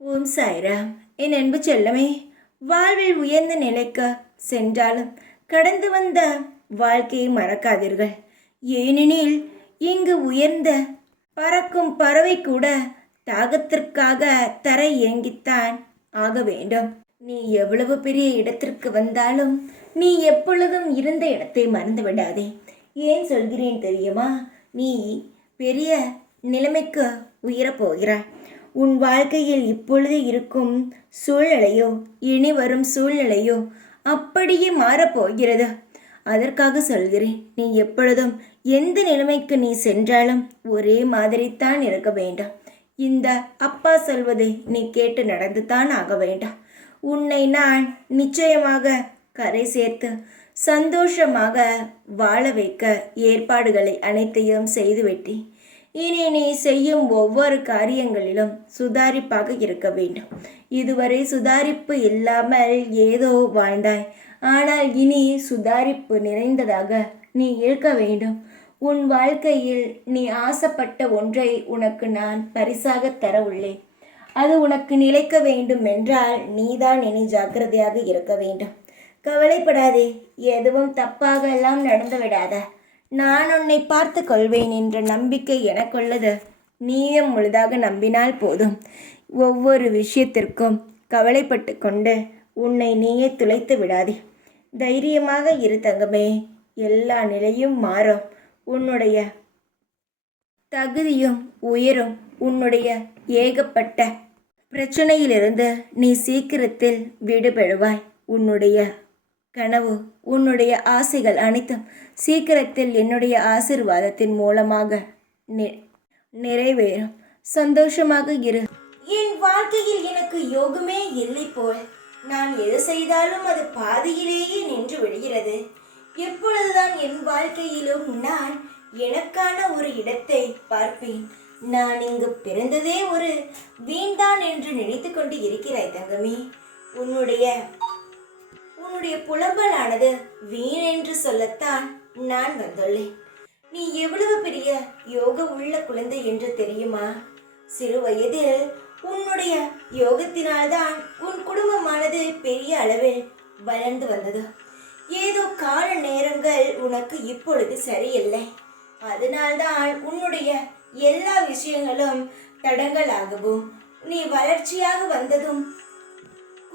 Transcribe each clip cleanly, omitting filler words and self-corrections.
ஓம் சாய்ராம். என் அன்பு செல்லமே, வாழ்வில் உயர்ந்த நிலைக்கு சென்றாலும் கடந்து வந்த வாழ்க்கையை மறக்காதீர்கள். ஏனெனில் இங்கு உயர்ந்த பறக்கும் பறவை கூட தாகத்திற்காக தரை இறங்கித்தான் ஆக வேண்டும். நீ எவ்வளவு பெரிய இடத்திற்கு வந்தாலும் நீ எப்பொழுதும் இருந்த இடத்தை மறந்து விடாதே. ஏன் சொல்கிறேன் தெரியுமா? நீ பெரிய நிலைமைக்கு உயரப்போகிறாய். உன் வாழ்க்கையில் இப்பொழுது இருக்கும் சூழ்நிலையோ இனி வரும் சூழ்நிலையோ அப்படியே மாறப்போகிறது. அதற்காக சொல்கிறேன், நீ எப்பொழுதும் எந்த நிலைமைக்கு நீ சென்றாலும் ஒரே மாதிரித்தான் இருக்க வேண்டாம். இந்த அப்பா சொல்வதை நீ கேட்டு நடந்து தான் ஆக வேண்டாம். உன்னை நான் நிச்சயமாக கரை சேர்த்து சந்தோஷமாக வாழ வைக்க ஏற்பாடுகளை அனைத்தையும் செய்துவிட்டேன். இனி நீ செய்யும் ஒவ்வொரு காரியங்களிலும் சுதாரிப்பாக இருக்க வேண்டும். இதுவரை சுதாரிப்பு இல்லாமல் ஏதோ வாழ்ந்தாய். ஆனால் இனி சுதாரிப்பு நிறைந்ததாக நீ இருக்க வேண்டும். உன் வாழ்க்கையில் நீ ஆசைப்பட்ட ஒன்றை உனக்கு நான் பரிசாக தர உள்ளேன். அது உனக்கு நிலைக்க வேண்டும் என்றால் நீதான் இனி ஜாக்கிரதையாக இருக்க வேண்டும். கவலைப்படாதே, எதுவும் தப்பாக எல்லாம் நடந்து விடாத. நான் உன்னை பார்த்து கொள்வேன் என்ற நம்பிக்கை எனக்குள்ளது. நீயும் முழுதாக நம்பினால் போதும். ஒவ்வொரு விஷயத்திற்கும் கவலைப்பட்டு கொண்டு உன்னை நீயே துளைத்து விடாதே. தைரியமாக இரு தங்கமே. எல்லா நிலையும் மாறும். உன்னுடைய தகுதியும் உயரும். உன்னுடைய ஏகப்பட்ட பிரச்சனையிலிருந்து நீ சீக்கிரத்தில் விடுபடுவாய். உன்னுடைய கனவு, உன்னுடைய ஆசைகள் அனைத்தும் சீக்கிரத்தில் என்னுடைய ஆசிர்வாதத்தின் மூலமாக நிறைவேறும். சந்தோஷமாக இரு. என் வாழ்க்கையில் எனக்கு யோகமே இல்லை போல் நான் எது செய்தாலும் அது பாதியிலேயே நின்று விடுகிறது. எப்பொழுதுதான் என் வாழ்க்கையிலும் நான் எனக்கான ஒரு இடத்தை பார்ப்பேன். நான் இங்கு பிறந்ததே ஒரு வீண்தான் என்று நினைத்து கொண்டு இருக்கிறாய் தங்கமே. உன்னுடைய புலம்பலானது வீண் என்று சொல்லத்தான் நான் வந்துள்ளேன். நீ எவ்வளவு பெரிய யோக உள்ள குழந்தை என்று தெரியுமா? சிறு வயதில் உன்னுடைய யோகத்தினால்தான் உன் குடும்பமானது பெரிய அளவில் வளர்ந்து வந்தது. ஏதோ கால நேரங்கள் உனக்கு இப்பொழுது சரியில்லை. அதனால்தான் உன்னுடைய எல்லா விஷயங்களும் தடங்கலாகவும் நீ வளர்ச்சியாக வந்ததும்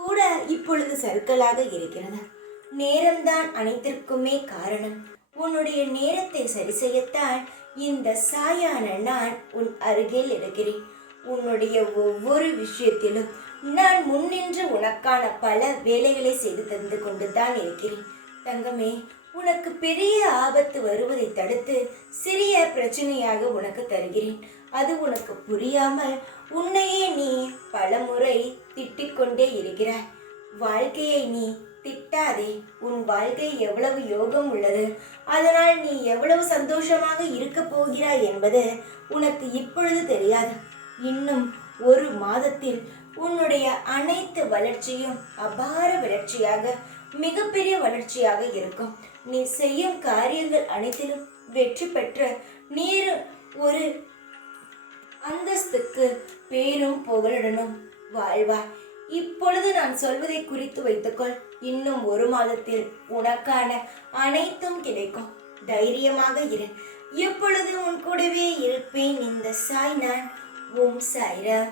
கூட இப்பொழுது சறுக்கலாக இருக்கிறது. நேரம்தான் அனைத்திற்குமே காரணம். உன்னுடைய நேரத்தை சரி செய்யத்தான் இந்த சாயான நான் உன் அருகில் இருக்கிறேன். உன்னுடைய ஒவ்வொரு விஷயத்திலும் நான் முன்னின்று உனக்கான பல வேலைகளை செய்து தந்து கொண்டு தான் இருக்கிறேன் தங்கமே. உனக்கு பெரிய ஆபத்து வருவதை தடுத்து சிறிய பிரச்சனையாக உனக்கு தருகிறேன். அது உனக்கு புரியாமல் உன்னையே நீ பலமுறை திட்டிக்கொண்டே இருக்கிறாய். வாழ்க்கையை நீ திட்டாதே. உன் வாழ்க்கை எவ்வளவு யோகம் உள்ளது, அதனால் நீ எவ்வளவு சந்தோஷமாக இருக்க போகிறாய் என்பது உனக்கு இப்பொழுது தெரியாது. இன்னும் ஒரு மாதத்தில் உன்னுடைய அனைத்து வளர்ச்சியும் அபார வளர்ச்சியாக, மிகப்பெரிய வளர்ச்சியாக இருக்கும். நீ செய்யும் காரியங்கள் அனைத்திலும் வெற்றி பெற்ற நீர் ஒரு அந்தஸ்துக்கு பேரும் புகழுடனும் வாழ்வாய். இப்பொழுது நான் சொல்வதை குறித்து வைத்துக்கொள். இன்னும் ஒரு மாதத்தில் உனக்கான அனைத்தும் கிடைக்கும். தைரியமாக இரு. எப்பொழுது உன் கூடவே இருப்பேன். இந்த சாய் நான். ஓம் சாய்ராம்.